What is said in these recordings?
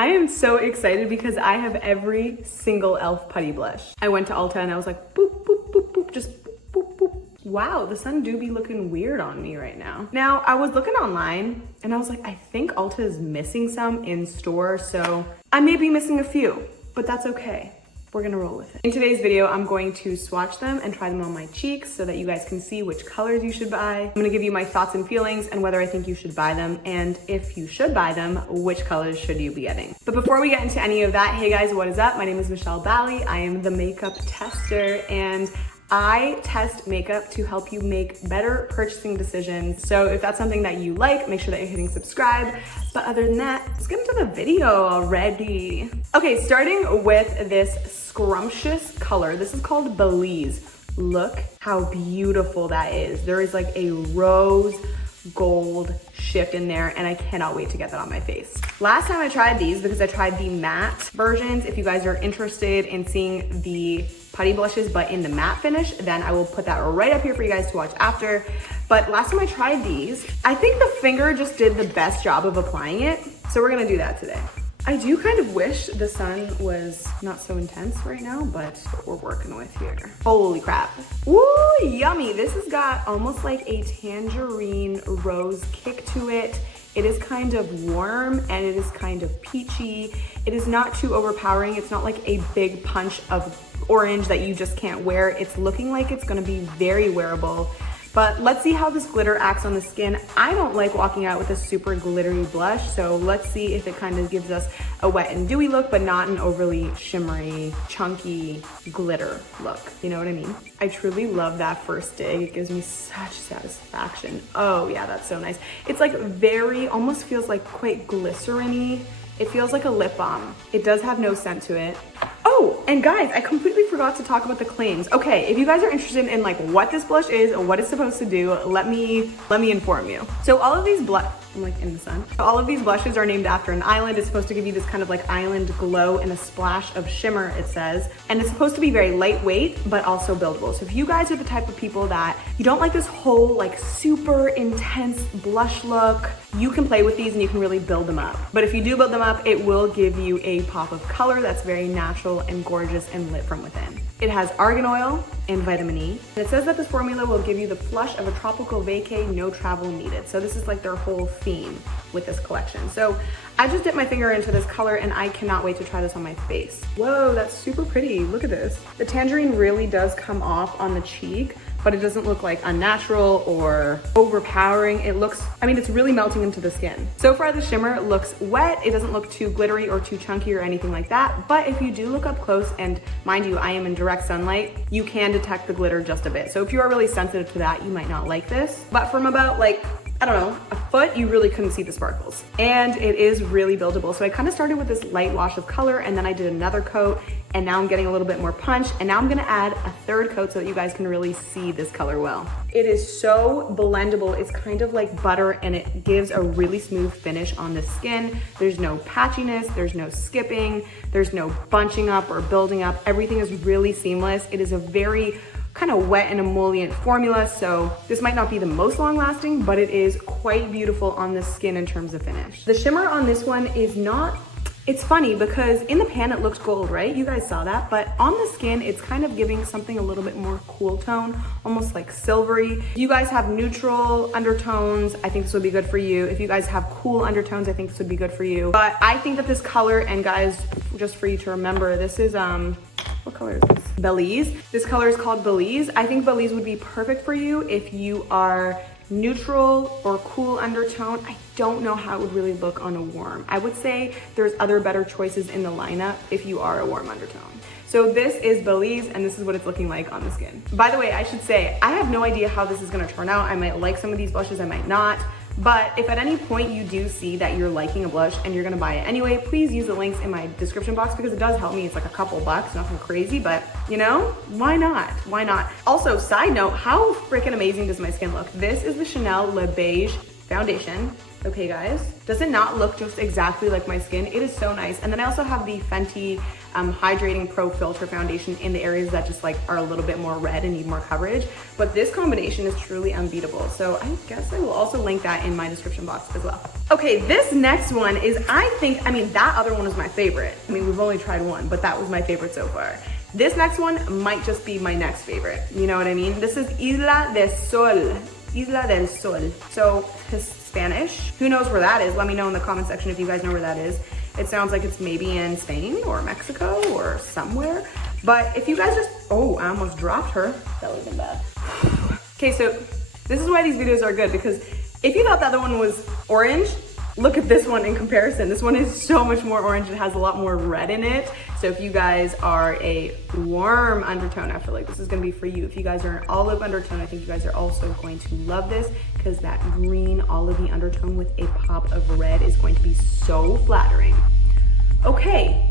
I am so excited because I have every single e.l.f. putty blush. I went to Ulta and I was like, boop, boop, boop, boop, just boop, boop. Wow, the sun do be looking weird on me right now. Now, I was looking online and I was like, I think Ulta is missing some in store, so I may be missing a few, but that's okay. We're gonna roll with it. In today's video, I'm going to swatch them and try them on my cheeks so that you guys can see which colors you should buy. I'm gonna give you my thoughts and feelings and whether I think you should buy them, and if you should buy them, which colors should you be getting. But before we get into any of that, hey guys, what is up? My name is Michelle Bally. I am the makeup tester, and I test makeup to help you make better purchasing decisions. So if that's something that you like, make sure that you're hitting subscribe. But other than that, let's get into the video already. Okay, starting with this scrumptious color. This is called Belize. Look how beautiful that is. There is like a rose gold shift in there, and I cannot wait to get that on my face. Last time I tried these, because I tried the matte versions, if you guys are interested in seeing the putty blushes but in the matte finish, then I will put that right up here for you guys to watch after. But last time I tried these, I think the finger just did the best job of applying it, so we're gonna do that today. I do kind of wish the sun was not so intense right now, but what we're working with here. Holy crap. Ooh, yummy. This has got almost like a tangerine rose kick to it. It is kind of warm and it is kind of peachy. It is not too overpowering. It's not like a big punch of orange that you just can't wear. It's looking like it's gonna be very wearable. But let's see how this glitter acts on the skin. I don't like walking out with a super glittery blush, so let's see if it kind of gives us a wet and dewy look, but not an overly shimmery, chunky glitter look. You know what I mean? I truly love that first dig. It gives me such satisfaction. Oh yeah, that's so nice. It's like very, almost feels like quite glycerin-y. It feels like a lip balm. It does have no scent to it. Oh, and guys, I completely forgot to talk about the claims. Okay, if you guys are interested in like what this blush is or what it's supposed to do, let me inform you. So all of these I'm like in the sun. All of these blushes are named after an island. It's supposed to give you this kind of like island glow and a splash of shimmer, it says. And it's supposed to be very lightweight, but also buildable. So if you guys are the type of people that you don't like this whole like super intense blush look, you can play with these and you can really build them up. But if you do build them up, it will give you a pop of color that's very natural and gorgeous and lit from within. It has argan oil and vitamin E. And it says that this formula will give you the flush of a tropical vacay, no travel needed. So this is like their whole theme with this collection. So I just dipped my finger into this color and I cannot wait to try this on my face. Whoa, that's super pretty. Look at this. The tangerine really does come off on the cheek, but it doesn't look like unnatural or overpowering. It looks, I mean, it's really melting into the skin. So far the shimmer looks wet. It doesn't look too glittery or too chunky or anything like that. But if you do look up close, and mind you, I am in direct sunlight, you can detect the glitter just a bit. So if you are really sensitive to that, you might not like this. But from about like, I don't know, a foot, you really couldn't see the sparkles. And it is really buildable. So I kind of started with this light wash of color and then I did another coat, and now I'm getting a little bit more punch, and now I'm gonna add a third coat so that you guys can really see this color well. It is so blendable. It's kind of like butter and it gives a really smooth finish on the skin. There's no patchiness, there's no skipping, there's no bunching up or building up. Everything is really seamless. It is a very kind of wet and emollient formula, so this might not be the most long lasting, but it is quite beautiful on the skin in terms of finish. The shimmer on this one is not, it's funny because in the pan it looked gold, right? You guys saw that, but on the skin it's kind of giving something a little bit more cool tone, almost like silvery. If you guys have neutral undertones, I think this would be good for you. If you guys have cool undertones, I think this would be good for you. But I think that this color, and guys, just for you to remember, this is what color is this? Belize. This color is called Belize. I think Belize would be perfect for you if you are neutral or cool undertone. I don't know how it would really look on a warm. I would say there's other better choices in the lineup if you are a warm undertone. So this is Belize, and this is what it's looking like on the skin. By the way, I should say, I have no idea how this is gonna turn out. I might like some of these blushes, I might not. But if at any point you do see that you're liking a blush and you're gonna buy it anyway, please use the links in my description box because it does help me. It's like a couple bucks, nothing crazy, but you know, why not? Why not? Also, side note, how freaking amazing does my skin look? This is the Chanel Le Beige foundation. Okay guys, does it not look just exactly like my skin? It is so nice. And then I also have the Fenty Hydrating Pro Filter Foundation in the areas that just like are a little bit more red and need more coverage. But this combination is truly unbeatable. So I guess I will also link that in my description box as well. Okay, this next one is, I mean, that other one was my favorite. I mean, we've only tried one, but that was my favorite so far. This next one might just be my next favorite. You know what I mean? This is Isla del Sol. Isla del Sol. So Spanish. Who knows where that is? Let me know in the comment section if you guys know where that is. It sounds like it's maybe in Spain or Mexico or somewhere. But if you guys just, oh, I almost dropped her. That would have been bad. Okay, so this is why these videos are good, because if you thought the other one was orange, look at this one in comparison. This one is so much more orange. It has a lot more red in it. So if you guys are a warm undertone, I feel like this is gonna be for you. If you guys are an olive undertone, I think you guys are also going to love this, because that green olivey undertone with a pop of red is going to be so flattering. Okay.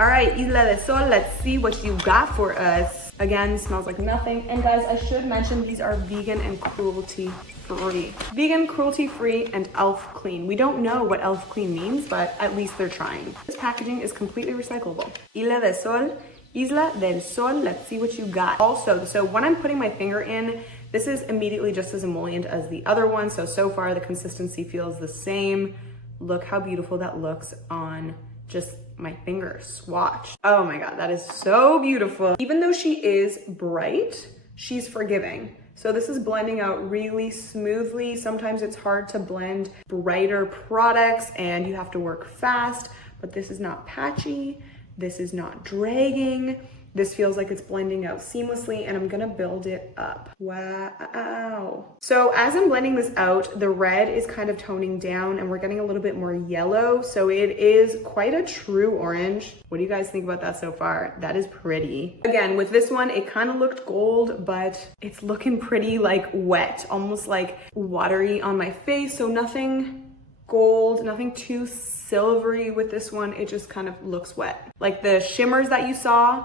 All right, Isla del Sol, let's see what you got for us. Again, smells like nothing. And guys, I should mention these are vegan and cruelty-free. Vegan, cruelty-free, and elf clean. We don't know what elf clean means, but at least they're trying. This packaging is completely recyclable. Isla del Sol, let's see what you got. Also, so when I'm putting my finger in, this is immediately just as emollient as the other one. So far the consistency feels the same. Look how beautiful that looks on just my finger swatch. Oh my God, that is so beautiful. Even though she is bright, she's forgiving. So this is blending out really smoothly. Sometimes it's hard to blend brighter products and you have to work fast, but this is not patchy. This is not dragging. This feels like it's blending out seamlessly, and I'm gonna build it up. Wow. So as I'm blending this out, the red is kind of toning down and we're getting a little bit more yellow. So it is quite a true orange. What do you guys think about that so far? That is pretty. Again, with this one, it kind of looked gold, but it's looking pretty like wet, almost like watery on my face. So nothing gold, nothing too silvery with this one. It just kind of looks wet. Like the shimmers that you saw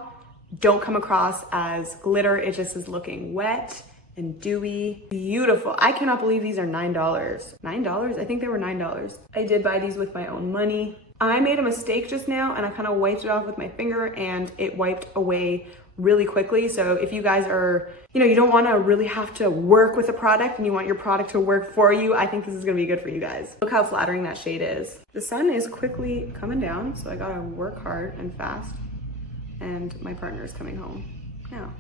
don't come across as glitter. It just is looking wet and dewy. Beautiful. I cannot believe these are $9. $9? I think they were $9. I did buy these with my own money. I made a mistake just now and I kind of wiped it off with my finger and it wiped away really quickly. So if you guys are, you don't want to really have to work with a product and you want your product to work for you, I think this is going to be good for you guys. Look how flattering that shade is. The sun is quickly coming down, so I gotta work hard and fast. And my partner is coming home now.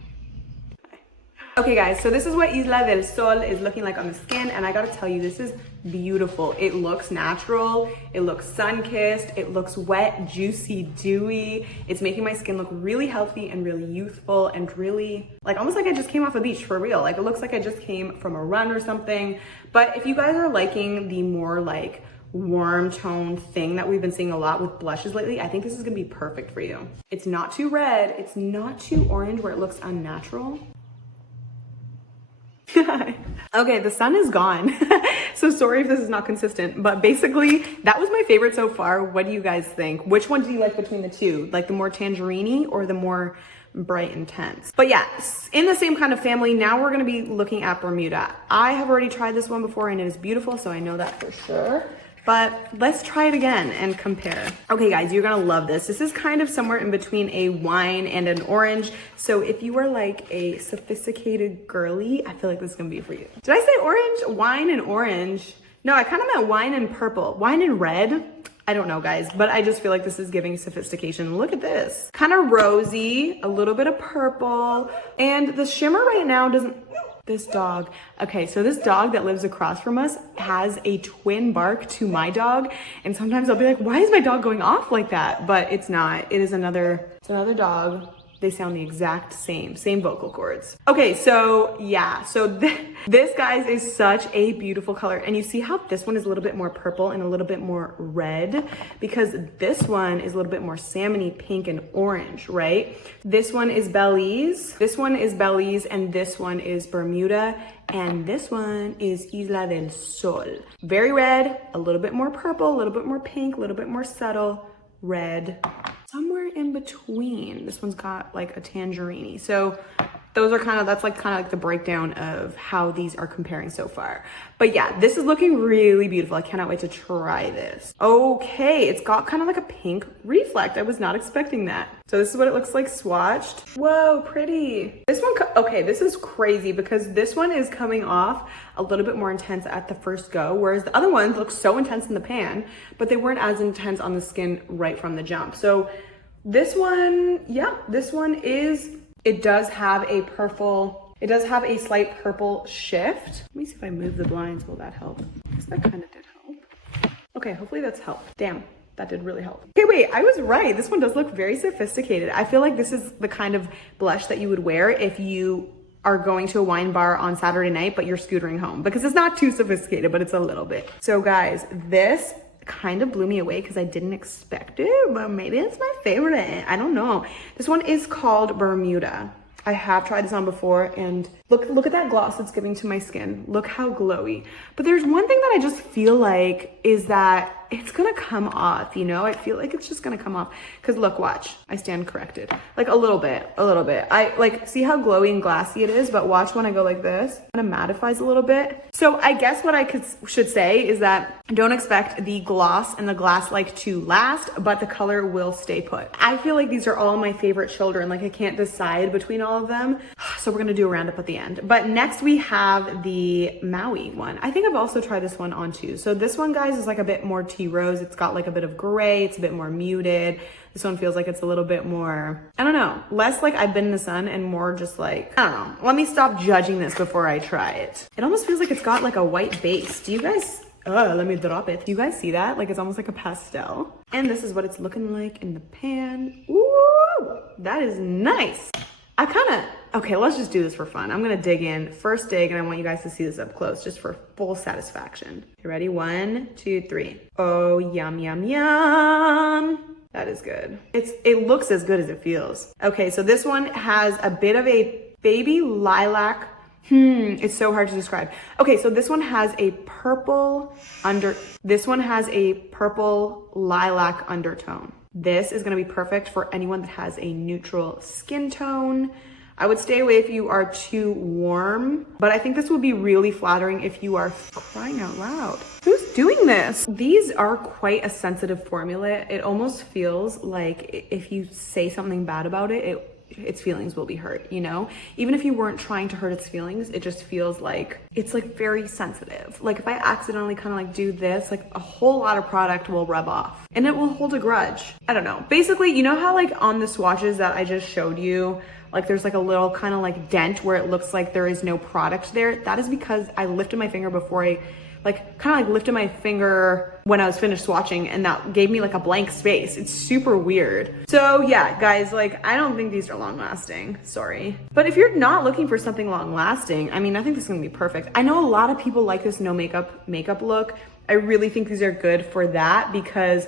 Okay guys, so this is what Isla del Sol is looking like on the skin, and I gotta tell you, this is beautiful. It looks natural, it looks sun-kissed, it looks wet, juicy, dewy. It's making my skin look really healthy and really youthful and really, like almost like I just came off a beach for real. Like it looks like I just came from a run or something. But if you guys are liking the more like warm tone thing that we've been seeing a lot with blushes lately, I think this is gonna be perfect for you. It's not too red, it's not too orange where it looks unnatural. Okay, the sun is gone. So sorry if this is not consistent, but basically that was my favorite so far. What do you guys think? Which one do you like between the two? Like the more tangerine-y or the more bright intense? But yeah, in the same kind of family, now we're gonna be looking at Bermuda. I have already tried this one before and it is beautiful, so I know that for sure. But let's try it again and compare. Okay guys, you're gonna love this. This is kind of somewhere in between a wine and an orange. So if you are like a sophisticated girly, I feel like this is gonna be for you. Did I say orange? Wine and orange? No, I kind of meant wine and purple. Wine and red? I don't know guys, but I just feel like this is giving sophistication. Look at this. Kind of rosy, a little bit of purple, and the shimmer right now doesn't, this dog. Okay, so this dog that lives across from us has a twin bark to my dog. And sometimes I'll be like, why is my dog going off like that? But it's not, it's another dog. They sound the exact same vocal cords. Okay, so yeah, so this guys is such a beautiful color. And you see how this one is a little bit more purple and a little bit more red, because this one is a little bit more salmony pink and orange, right? This one is Belize, and this one is Bermuda, and this one is Isla del Sol. Very red, a little bit more purple, a little bit more pink, a little bit more subtle, red, somewhere in between. This one's got like a tangerine. So those are that's kind of like the breakdown of how these are comparing so far. But yeah, this is looking really beautiful. I cannot wait to try this. Okay, it's got kind of like a pink reflect. I was not expecting that. So this is what it looks like swatched. Whoa, pretty. This one, okay, this is crazy because this one is coming off a little bit more intense at the first go, whereas the other ones look so intense in the pan, but they weren't as intense on the skin right from the jump. So this one, yeah, this one is, it does have a purple, it does have a slight purple shift. Let me see if I move the blinds, will that help? I guess that kind of did help. Okay, hopefully that's helped. Damn, that did really help. Okay, wait, I was right. This one does look very sophisticated. I feel like this is the kind of blush that you would wear if you are going to a wine bar on Saturday night, but you're scootering home, because it's not too sophisticated, but it's a little bit. So guys, this kind of blew me away because I didn't expect it, but maybe it's my favorite. I don't know. This one is called Bermuda. I have tried this on before, and look at that gloss it's giving to my skin. Look how glowy. But there's one thing that I just feel like is that it's gonna come off, you know? I feel like it's just gonna come off. Cause look, watch, I stand corrected. Like a little bit. I like, see how glowy and glassy it is, but watch when I go like this, it kind of mattifies a little bit. So I guess what I should say is that don't expect the gloss and the glass-like to last, but the color will stay put. I feel like these are all my favorite children. Like I can't decide between all of them. So we're gonna do a roundup at the end. But next we have the Maui one. I think I've also tried this one on too. So this one, guys, is like a bit more tea rose. It's got like a bit of gray. It's a bit more muted. This one feels like it's a little bit more, I don't know, less like I've been in the sun and more just like, I don't know. Let me stop judging this before I try it. It almost feels like it's got like a white base. Do you guys, let me drop it. Do you guys see that? Like it's almost like a pastel. And this is what it's looking like in the pan. Ooh, that is nice. Okay, let's just do this for fun. I'm gonna dig in, first dig, and I want you guys to see this up close just for full satisfaction. You ready? 1, 2, 3. Oh, yum, yum, yum. That is good. It looks as good as it feels. Okay, so this one has a bit of a baby lilac. It's so hard to describe. Okay, so this one has a purple lilac undertone. This is gonna be perfect for anyone that has a neutral skin tone. I would stay away if you are too warm, but I think this would be really flattering if you are crying out loud. Who's doing this? These are quite a sensitive formula. It almost feels like if you say something bad about it, its feelings will be hurt, you know? Even if you weren't trying to hurt its feelings, it just feels like it's like very sensitive. Like if I accidentally kind of like do this, like a whole lot of product will rub off and it will hold a grudge. I don't know. Basically, you know how like on the swatches that I just showed you, like there's like a little kind of like dent where it looks like there is no product there. That is because I lifted my finger before I lifted my finger when I was finished swatching, and that gave me like a blank space. It's super weird. So yeah, guys, like I don't think these are long lasting, sorry. But if you're not looking for something long lasting, I mean, I think this is gonna be perfect. I know a lot of people like this no makeup look. I really think these are good for that because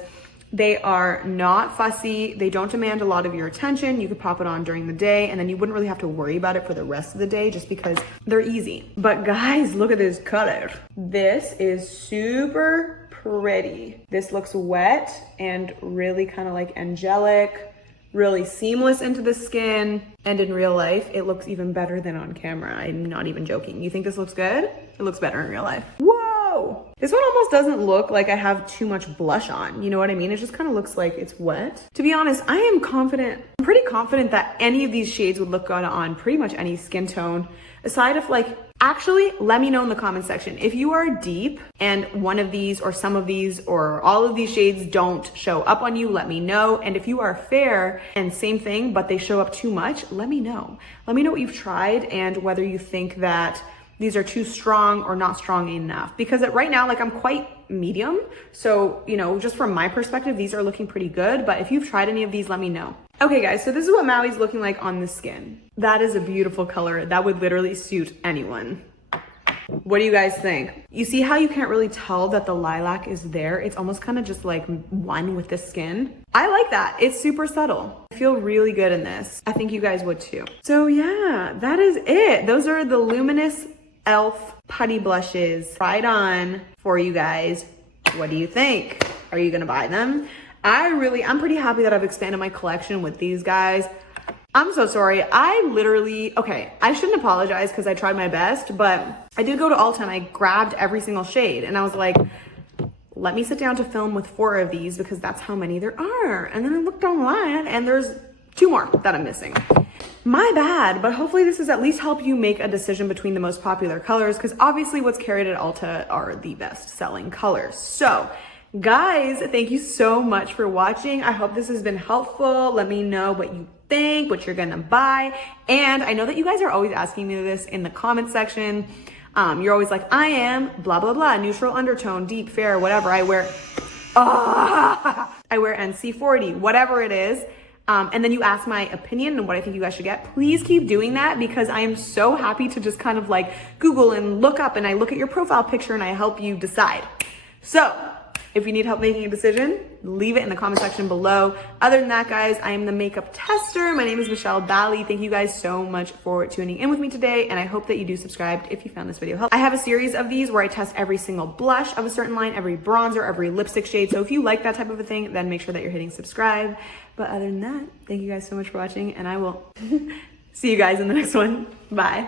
they are not fussy. They don't demand a lot of your attention. You could pop it on during the day and then you wouldn't really have to worry about it for the rest of the day just because they're easy. But guys, look at this color. This is super pretty. This looks wet and really kind of like angelic, really seamless into the skin. And in real life, it looks even better than on camera. I'm not even joking. You think this looks good? It looks better in real life. Whoa! This one almost doesn't look like I have too much blush on. You know what I mean? It just kind of looks like it's wet. To be honest, I am confident. I'm pretty confident that any of these shades would look good on pretty much any skin tone. Aside of like, actually, let me know in the comment section. If you are deep and one of these or some of these or all of these shades don't show up on you, let me know. And if you are fair and same thing, but they show up too much, let me know. Let me know what you've tried and whether you think that these are too strong or not strong enough. Because right now, like I'm quite medium. So, you know, just from my perspective, these are looking pretty good. But if you've tried any of these, let me know. Okay guys, so this is what Maui's looking like on the skin. That is a beautiful color. That would literally suit anyone. What do you guys think? You see how you can't really tell that the lilac is there? It's almost kind of just like one with the skin. I like that. It's super subtle. I feel really good in this. I think you guys would too. So yeah, that is it. Those are the Luminous ELF Putty Blushes tried on for you guys. What do you think? Are you gonna buy them? I'm pretty happy that I've expanded my collection with these guys. I'm so sorry. Okay, I shouldn't apologize because I tried my best, but I did go to Ulta and I grabbed every single shade and I was like, let me sit down to film with 4 of these because that's how many there are. And then I looked online and there's 2 more that I'm missing. My bad, but hopefully this has at least helped you make a decision between the most popular colors because obviously what's carried at Ulta are the best selling colors. So guys, thank you so much for watching. I hope this has been helpful. Let me know what you think, what you're gonna buy. And I know that you guys are always asking me this in the comment section. You're always like, I am blah, blah, blah, neutral undertone, deep, fair, whatever. I wear NC40, whatever it is. And then you ask my opinion and what I think you guys should get. Please keep doing that because I am so happy to just kind of like Google and look up and I look at your profile picture and I help you decide. So if you need help making a decision, leave it in the comment section below. Other than that, guys, I am the makeup tester. My name is Michelle Bally. Thank you guys so much for tuning in with me today. And I hope that you do subscribe if you found this video helpful. I have a series of these where I test every single blush of a certain line, every bronzer, every lipstick shade. So if you like that type of a thing, then make sure that you're hitting subscribe. But other than that, thank you guys so much for watching and I will see you guys in the next one. Bye.